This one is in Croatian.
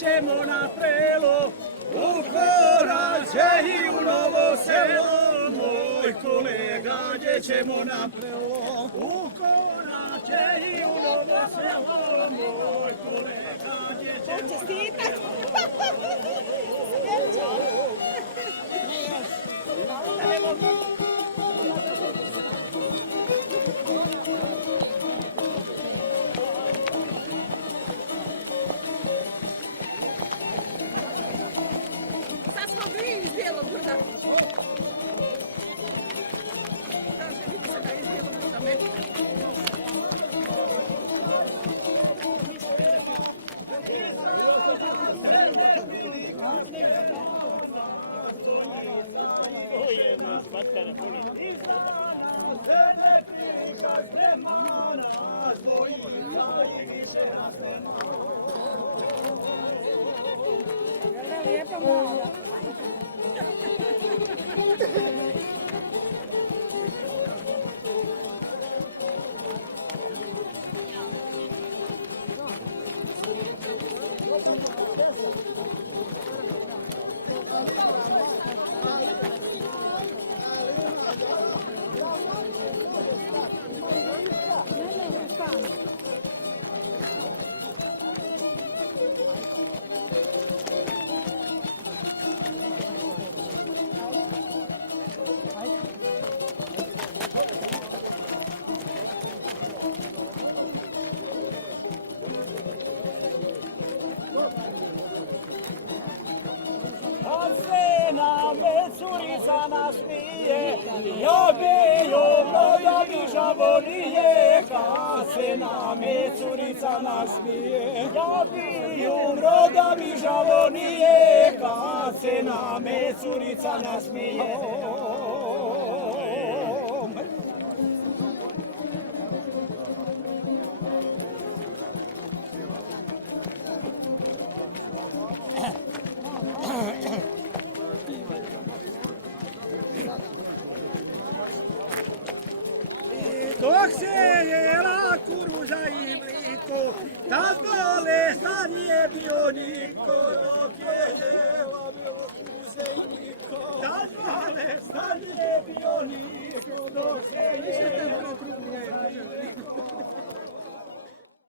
ćemo na prelo, u Koraće i u Novo Selo. Moj kolega, gdje ćemo na prelo, u Koraće i u Novo Selo. Moj kolega, gdje ćemo na prelo. Curica nasmije, ja bijom roda mi žavolije, kad se name curica nasmije. Ja bijom roda mi žavolije, kad se name curica nasmije. Dok se jela kuruža i mliko, tad bolestan je bio niko. Dok je jela bilo kuruže i mliko, tad bolestan je bio niko. Dok se jela